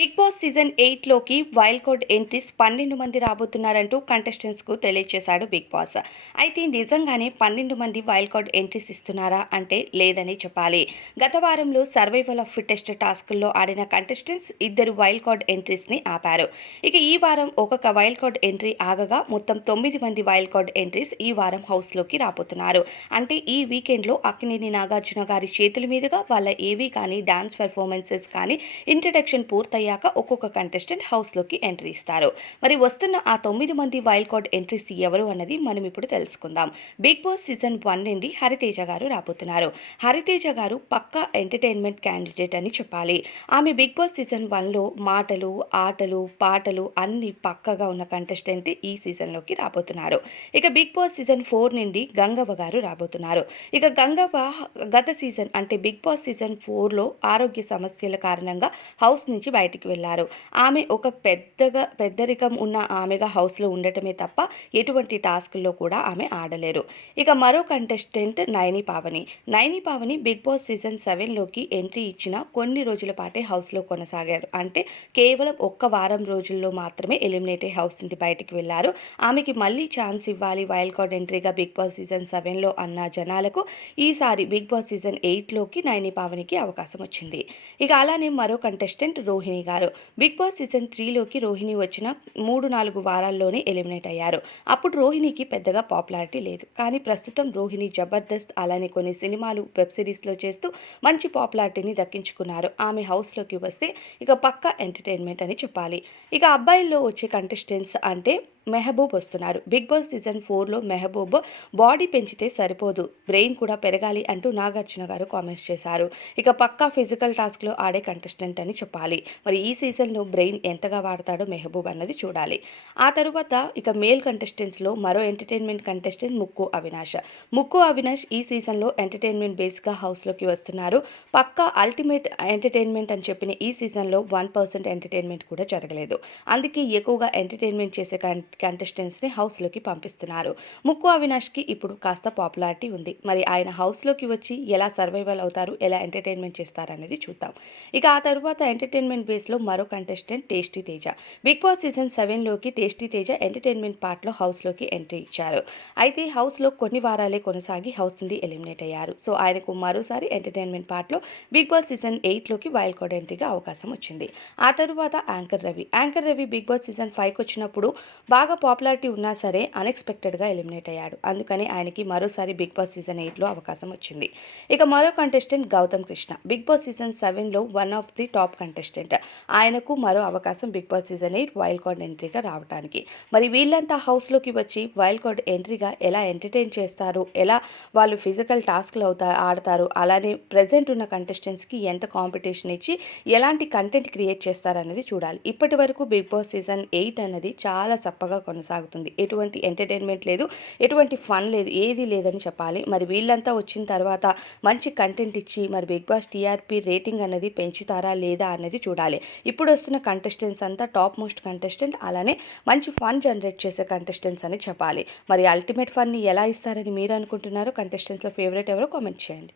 Big Boss season 8లోకి wild card entries 12 మంది రాబోతున్నారంటూ కంటెస్టెంట్స్కు తెలియజేశాడు బిగ్ బాస్. అయితే నిజంగానే 12 మంది వైల్డ్ కార్డ్ ఎంట్రీస్ ఇస్తున్నారా అంటే లేదని చెప్పాలి. గత వారంలో సర్వైవల్ ఆఫ్ ఫిట్టెస్ట్ టాస్క్లో ఆడిన కంటెస్టెంట్స్ 2 వైల్డ్ కార్డ్ ఎంట్రీస్ని ఆపారు. ఇక ఈ వారం ఒక్కొక్క వైల్డ్ కార్డ్ ఎంట్రీ ఆగగా మొత్తం 9 మంది వైల్డ్ కార్డ్ ఎంట్రీస్ ఈ వారం హౌస్లోకి రాబోతున్నారు. అంటే ఈ వీకెండ్లో అక్కినేని నాగార్జున గారి చేతుల మీదుగా వాళ్ళ ఏవీ కానీ డాన్స్ పెర్ఫార్మెన్సెస్ కానీ ఇంట్రడక్షన్ పూర్తయ్యాక ఒక్కొక్క కంటెస్టెంట్ హౌస్లోకి ఎంట్రీ ఇస్తారు. మరి వస్తున్న ఆ 9 మంది వైల్డ్ కార్డ్ ఎంట్రీస్ ఎవరు అన్నది మనం ఇప్పుడు తెలుసుకుందాం. బిగ్ బాస్ సీజన్ 1 నుండి హరితేజ గారు రాబోతున్నారు. హరితేజ గారు పక్కా ఎంటర్టైన్మెంట్ క్యాండిడేట్ అని చెప్పాలి. ఆమె బిగ్ బాస్ సీజన్ 1లో మాటలు, ఆటలు, పాటలు అన్ని పక్కగా ఉన్న కంటెస్టెంట్ ఈ సీజన్లోకి రాబోతున్నారు. ఇక బిగ్ బాస్ సీజన్ 4 నుండి గంగవ్వ గారు రాబోతున్నారు. ఇక గంగవ్వ గత సీజన్ అంటే బిగ్ బాస్ సీజన్ 4లో ఆరోగ్య సమస్యల కారణంగా హౌస్ నుంచి బయటికి వెళ్లారు. ఆమె ఒక పెద్దరికం ఉన్న ఆమెగా హౌస్లో ఉండటమే తప్ప ఎటువంటి టాస్క్లో కూడా ఆమె ఆడలేరు. ఇక మరో contestant Naini Pavani. Naini Pavani Bigg Boss season 7లోకి ఎంట్రీ ఇచ్చిన కొన్ని రోజుల పాటే హౌస్లో కొనసాగారు. అంటే కేవలం ఒక్క వారం రోజుల్లో మాత్రమే ఎలిమినేట్ అయ్యి హౌస్ నుండి బయటికి వెళ్లారు. ఆమెకి మళ్ళీ ఛాన్స్ ఇవ్వాలి వైల్డ్ కార్డ్ ఎంట్రీగా బిగ్ బాస్ సీజన్ 7లో అన్న జనాలకు ఈసారి బిగ్ బాస్ సీజన్ 8లోకి నైని పావనికి అవకాశం వచ్చింది. ఇక అలానే మరో contestant Rohini garu. Bigg Boss season 3లోకి రోహిణి వచ్చిన 3-4 వారాల్లోనే ఎలిమినేట్ అయ్యారు. అప్పుడు రోహిణికి పెద్దగా పాపులారిటీ లేదు. కానీ ప్రస్తుతం రోహిణి జబర్దస్త్ అలానే కొన్ని సినిమాలు, వెబ్ సిరీస్లో చేస్తూ మంచి పాపులారిటీని దక్కించుకున్నారు. ఆమె హౌస్లోకి వస్తే ఇక పక్కా ఎంటర్టైన్మెంట్ అని చెప్పాలి. ఇక అబ్బాయిల్లో వచ్చే కంటెస్టెంట్స్ అంటే మెహబూబ్ వస్తున్నారు. బిగ్ బాస్ సీజన్ 4లో మెహబూబ్ బాడీ పెంచితే సరిపోదు, బ్రెయిన్ కూడా పెరగాలి అంటూ నాగార్జున గారు కామెంట్స్ చేశారు. ఇక పక్కా ఫిజికల్ టాస్క్లో ఆడే కంటెస్టెంట్ అని చెప్పాలి. మరి ఈ సీజన్లో బ్రెయిన్ ఎంతగా వాడతాడో మెహబూబ్ అన్నది చూడాలి. ఆ తరువాత ఇక మేల్ కంటెస్టెంట్స్లో మరో ఎంటర్టైన్మెంట్ కంటెస్టెంట్ ముక్కు అవినాష్. ముక్కు అవినాష్ ఈ సీజన్లో ఎంటర్టైన్మెంట్ బేస్గా హౌస్లోకి వస్తున్నారు. పక్కా అల్టిమేట్ ఎంటర్టైన్మెంట్ అని చెప్పిన ఈ సీజన్లో 1% ఎంటర్టైన్మెంట్ కూడా జరగలేదు. అందుకే ఎక్కువగా ఎంటర్టైన్మెంట్ చేసే కంటెస్టెంట్స్ని హౌస్లోకి పంపిస్తున్నారు. ముక్కు అవినాష్కి ఇప్పుడు కాస్త పాపులారిటీ ఉంది. మరి ఆయన హౌస్లోకి వచ్చి ఎలా సర్వైవల్ అవుతారు, ఎలా ఎంటర్టైన్మెంట్ చేస్తారు అనేది చూద్దాం. ఇక ఆ తరువాత ఎంటర్టైన్మెంట్ బేస్లో మరో contestant tasty Teja. Bigg Boss season 7లోకి టేస్టీ తేజ ఎంటర్టైన్మెంట్ పార్ట్లో హౌస్లోకి ఎంట్రీ ఇచ్చారు. అయితే హౌస్లో కొన్ని వారాలే కొనసాగి హౌస్ నుండి ఎలిమినేట్ అయ్యారు. సో ఆయనకు మరోసారి ఎంటర్టైన్మెంట్ పార్ట్లో బిగ్ బాస్ సీజన్ 8లోకి వైల్డ్ కార్డ్ ఎంట్రీగా అవకాశం వచ్చింది. ఆ తరువాత anchor Ravi. Anchor Ravi Bigg Boss season 5కి వచ్చినప్పుడు బాగా పాపులారిటీ ఉన్నా సరే అన్ఎక్స్పెక్టెడ్గా ఎలిమినేట్ అయ్యాడు. అందుకని ఆయనకి మరోసారి బిగ్ బాస్ సీజన్ 8లో అవకాశం వచ్చింది. ఇక మరో contestant Gautam Krishna. Bigg Boss season 7లో one of the top contestant. ఆయనకు మరో అవకాశం Bigg Boss season 8 wild card ఎంట్రీగా రావడానికి. మరి వీళ్ళంతా హౌస్లోకి వచ్చి వైల్డ్ కార్డ్ ఎంట్రీగా ఎలా ఎంటర్టైన్ చేస్తారు, ఎలా వాళ్ళు ఫిజికల్ టాస్క్లు ఆడతారు, అలానే ప్రజెంట్ ఉన్న కంటెస్టెంట్స్కి ఎంత కాంపిటీషన్ ఇచ్చి ఎలాంటి కంటెంట్ క్రియేట్ చేస్తారనేది చూడాలి. ఇప్పటి వరకు బిగ్ బాస్ సీజన్ 8 అన్నది చాలా చప్పగా కొనసాగుతుంది. ఎటువంటి ఎంటర్టైన్మెంట్ లేదు, ఎటువంటి ఫన్ లేదు, ఏది లేదని చెప్పాలి. మరి వీళ్ళంతా వచ్చిన తర్వాత మంచి కంటెంట్ ఇచ్చి మరి బిగ్ బాస్ టీఆర్పీ రేటింగ్ అనేది పెంచుతారా లేదా అనేది చూడాలి. ఇప్పుడు వస్తున్న కంటెస్టెంట్స్ అంతా టాప్ మోస్ట్ కంటెస్టెంట్, అలానే మంచి ఫన్ జనరేట్ చేసే కంటెస్టెంట్స్ అని చెప్పాలి. మరి అల్టిమేట్ ఫన్ని ఎలా ఇస్తారని మీరు అనుకుంటున్నారో కంటెస్టెంట్స్లో ఫేవరెట్ ఎవరో కామెంట్ చేయండి.